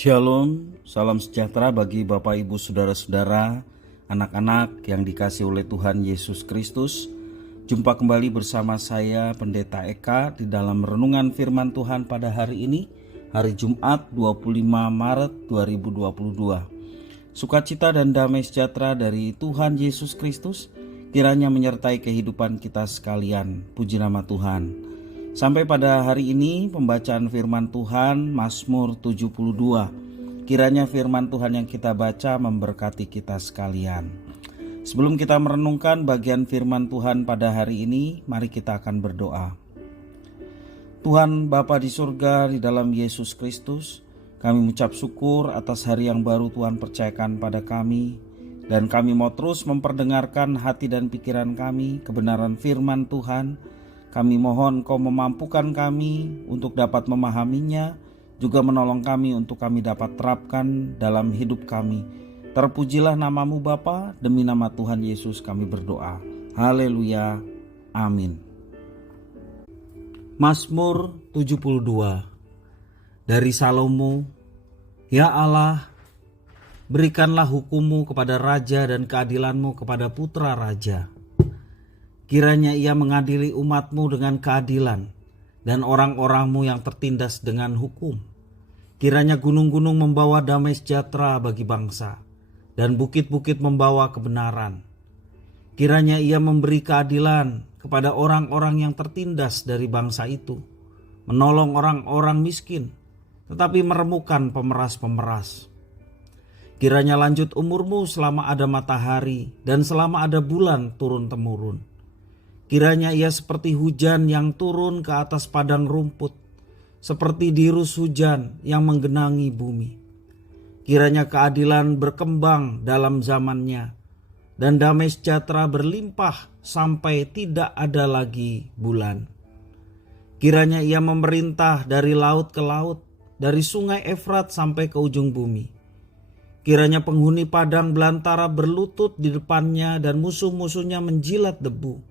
Shalom, salam sejahtera bagi Bapak Ibu Saudara-saudara, anak-anak yang dikasihi oleh Tuhan Yesus Kristus. Jumpa kembali bersama saya Pendeta Eka di dalam renungan firman Tuhan pada hari ini, hari Jumat 25 Maret 2022. Sukacita dan damai sejahtera dari Tuhan Yesus Kristus kiranya menyertai kehidupan kita sekalian. Puji nama Tuhan. Sampai pada hari ini pembacaan firman Tuhan Mazmur 72. Kiranya firman Tuhan yang kita baca memberkati kita sekalian. Sebelum kita merenungkan bagian firman Tuhan pada hari ini, mari kita akan berdoa. Tuhan Bapa di surga, di dalam Yesus Kristus, kami mengucap syukur atas hari yang baru Tuhan percayakan pada kami. Dan kami mau terus memperdengarkan hati dan pikiran kami, kebenaran firman Tuhan. Kami mohon Kau memampukan kami untuk dapat memahaminya, juga menolong kami untuk kami dapat terapkan dalam hidup kami. Terpujilah namamu Bapa, demi nama Tuhan Yesus kami berdoa. Haleluya, amin. Mazmur 72 dari Salomo. Ya Allah, berikanlah hukum-Mu kepada raja dan keadilan-Mu kepada putra raja. Kiranya ia mengadili umat-Mu dengan keadilan dan orang-orang-Mu yang tertindas dengan hukum. Kiranya gunung-gunung membawa damai sejahtera bagi bangsa dan bukit-bukit membawa kebenaran. Kiranya ia memberi keadilan kepada orang-orang yang tertindas dari bangsa itu, menolong orang-orang miskin, tetapi meremukkan pemeras-pemeras. Kiranya lanjut umur-Mu selama ada matahari dan selama ada bulan turun-temurun. Kiranya ia seperti hujan yang turun ke atas padang rumput, seperti dirus hujan yang menggenangi bumi. Kiranya keadilan berkembang dalam zamannya, dan damai sejahtera berlimpah sampai tidak ada lagi bulan. Kiranya ia memerintah dari laut ke laut, dari sungai Efrat sampai ke ujung bumi. Kiranya penghuni padang belantara berlutut di depannya dan musuh-musuhnya menjilat debu.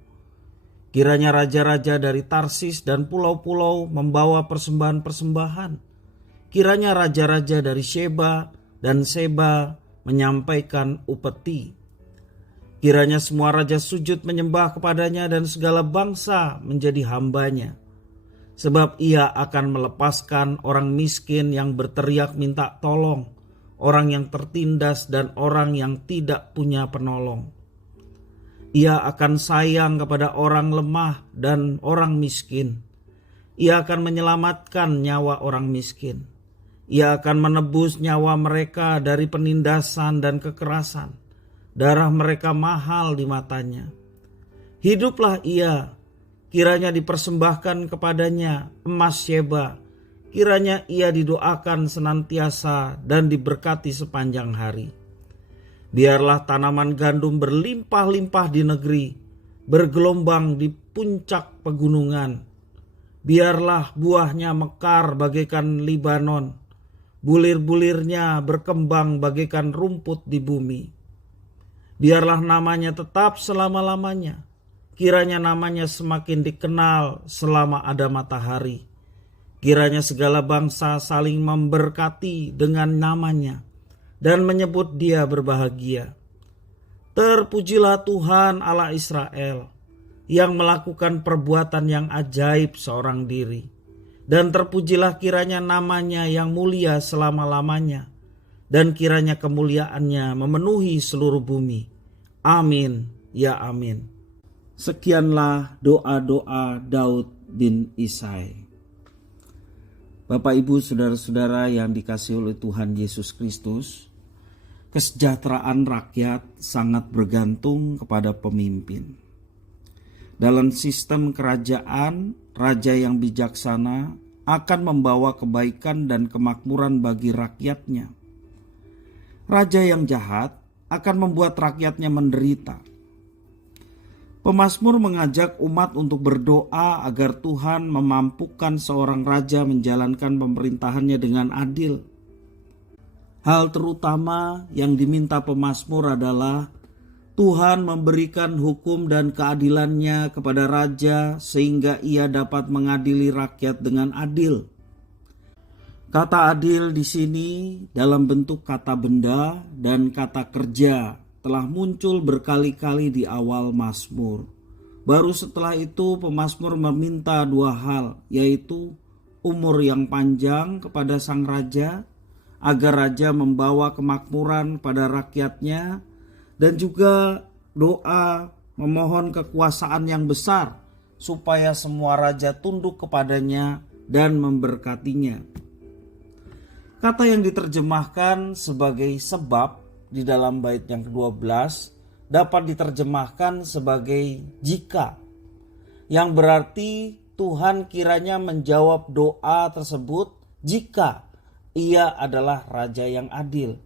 Kiranya raja-raja dari Tarsis dan pulau-pulau membawa persembahan-persembahan. Kiranya raja-raja dari Sheba dan Seba menyampaikan upeti. Kiranya semua raja sujud menyembah kepadanya dan segala bangsa menjadi hambanya. Sebab ia akan melepaskan orang miskin yang berteriak minta tolong, orang yang tertindas dan orang yang tidak punya penolong. Ia akan sayang kepada orang lemah dan orang miskin. Ia akan menyelamatkan nyawa orang miskin. Ia akan menebus nyawa mereka dari penindasan dan kekerasan. Darah mereka mahal di matanya. Hiduplah ia, kiranya dipersembahkan kepadanya emas Sheba. Kiranya ia didoakan senantiasa dan diberkati sepanjang hari. Biarlah tanaman gandum berlimpah-limpah di negeri, bergelombang di puncak pegunungan. Biarlah buahnya mekar bagaikan Libanon, bulir-bulirnya berkembang bagaikan rumput di bumi. Biarlah namanya tetap selama-lamanya, kiranya namanya semakin dikenal selama ada matahari. Kiranya segala bangsa saling memberkati dengan namanya dan menyebut dia berbahagia. Terpujilah Tuhan Allah Israel yang melakukan perbuatan yang ajaib seorang diri. Dan terpujilah kiranya namanya yang mulia selama-lamanya. Dan kiranya kemuliaannya memenuhi seluruh bumi. Amin, ya amin. Sekianlah doa-doa Daud bin Isai. Bapak Ibu Saudara-saudara yang dikasihi oleh Tuhan Yesus Kristus, kesejahteraan rakyat sangat bergantung kepada pemimpin. Dalam sistem kerajaan, raja yang bijaksana akan membawa kebaikan dan kemakmuran bagi rakyatnya. Raja yang jahat akan membuat rakyatnya menderita. Pemazmur mengajak umat untuk berdoa agar Tuhan memampukan seorang raja menjalankan pemerintahannya dengan adil. Hal terutama yang diminta pemazmur adalah Tuhan memberikan hukum dan keadilannya kepada raja sehingga ia dapat mengadili rakyat dengan adil. Kata adil di sini dalam bentuk kata benda dan kata kerja telah muncul berkali-kali di awal Mazmur. Baru setelah itu pemazmur meminta dua hal, yaitu umur yang panjang kepada sang raja, agar raja membawa kemakmuran pada rakyatnya, dan juga doa memohon kekuasaan yang besar supaya semua raja tunduk kepadanya dan memberkatinya. Kata yang diterjemahkan sebagai sebab di dalam bait yang ke-12 dapat diterjemahkan sebagai jika, yang berarti Tuhan kiranya menjawab doa tersebut jika Ia adalah raja yang adil.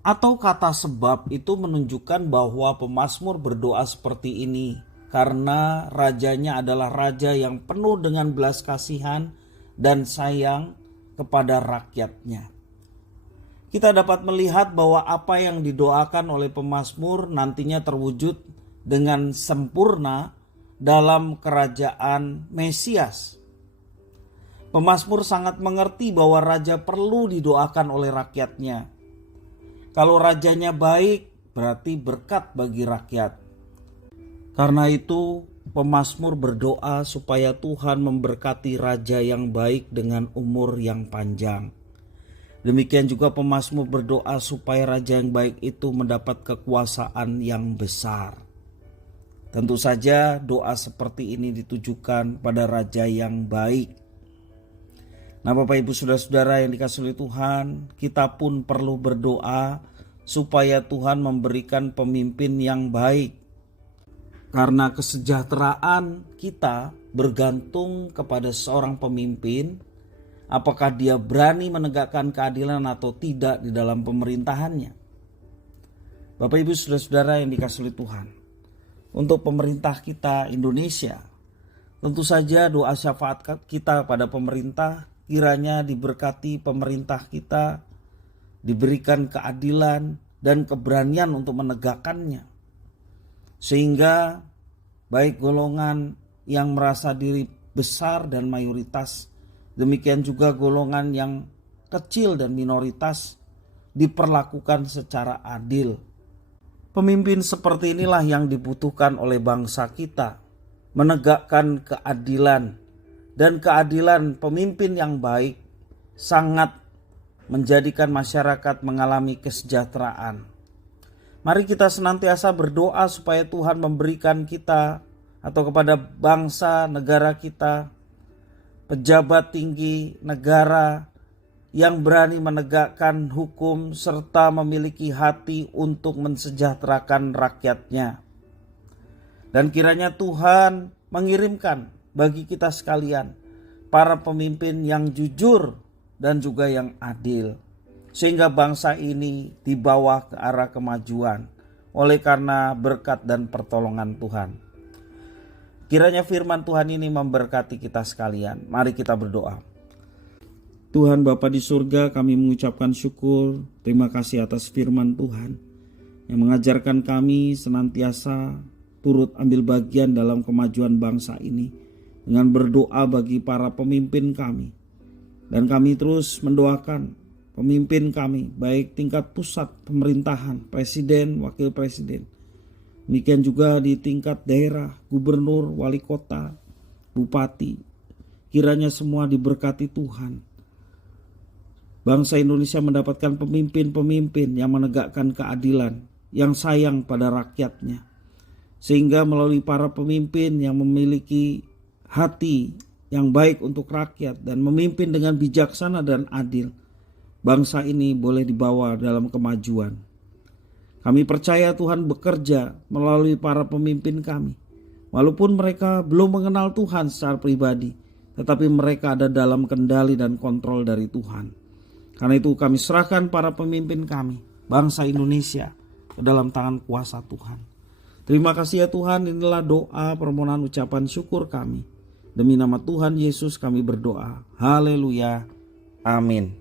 Atau kata sebab itu menunjukkan bahwa pemazmur berdoa seperti ini karena rajanya adalah raja yang penuh dengan belas kasihan dan sayang kepada rakyatnya. Kita dapat melihat bahwa apa yang didoakan oleh pemazmur nantinya terwujud dengan sempurna dalam kerajaan Mesias. Pemazmur sangat mengerti bahwa raja perlu didoakan oleh rakyatnya. Kalau rajanya baik, berarti berkat bagi rakyat. Karena itu, pemazmur berdoa supaya Tuhan memberkati raja yang baik dengan umur yang panjang. Demikian juga pemazmur berdoa supaya raja yang baik itu mendapat kekuasaan yang besar. Tentu saja doa seperti ini ditujukan pada raja yang baik. Nah, Bapak Ibu Saudara-saudara yang dikasihi oleh Tuhan, kita pun perlu berdoa supaya Tuhan memberikan pemimpin yang baik. Karena kesejahteraan kita bergantung kepada seorang pemimpin, apakah dia berani menegakkan keadilan atau tidak di dalam pemerintahannya. Bapak Ibu Saudara-saudara yang dikasihi oleh Tuhan, untuk pemerintah kita Indonesia, tentu saja doa syafaat kita pada pemerintah kiranya diberkati pemerintah kita, diberikan keadilan dan keberanian untuk menegakkannya. Sehingga baik golongan yang merasa diri besar dan mayoritas, demikian juga golongan yang kecil dan minoritas diperlakukan secara adil. Pemimpin seperti inilah yang dibutuhkan oleh bangsa kita, menegakkan keadilan. Dan keadilan pemimpin yang baik sangat menjadikan masyarakat mengalami kesejahteraan. Mari kita senantiasa berdoa supaya Tuhan memberikan kita atau kepada bangsa negara kita pejabat tinggi negara yang berani menegakkan hukum serta memiliki hati untuk mensejahterakan rakyatnya. Dan kiranya Tuhan mengirimkan bagi kita sekalian para pemimpin yang jujur dan juga yang adil, sehingga bangsa ini dibawa ke arah kemajuan oleh karena berkat dan pertolongan Tuhan. Kiranya firman Tuhan ini memberkati kita sekalian. Mari kita berdoa. Tuhan Bapa di surga, kami mengucapkan syukur, terima kasih atas firman Tuhan yang mengajarkan kami senantiasa turut ambil bagian dalam kemajuan bangsa ini dengan berdoa bagi para pemimpin kami. Dan kami terus mendoakan pemimpin kami, baik tingkat pusat pemerintahan, presiden, wakil presiden. Demikian juga di tingkat daerah, gubernur, wali kota, bupati. Kiranya semua diberkati Tuhan. Bangsa Indonesia mendapatkan pemimpin-pemimpin yang menegakkan keadilan, yang sayang pada rakyatnya. Sehingga melalui para pemimpin yang memiliki hati yang baik untuk rakyat dan memimpin dengan bijaksana dan adil, bangsa ini boleh dibawa dalam kemajuan. Kami percaya Tuhan bekerja melalui para pemimpin kami. Walaupun mereka belum mengenal Tuhan secara pribadi, tetapi mereka ada dalam kendali dan kontrol dari Tuhan. Karena itu kami serahkan para pemimpin kami, bangsa Indonesia, ke dalam tangan kuasa Tuhan. Terima kasih ya Tuhan, inilah doa permohonan ucapan syukur kami. Demi nama Tuhan Yesus kami berdoa. Haleluya. Amin.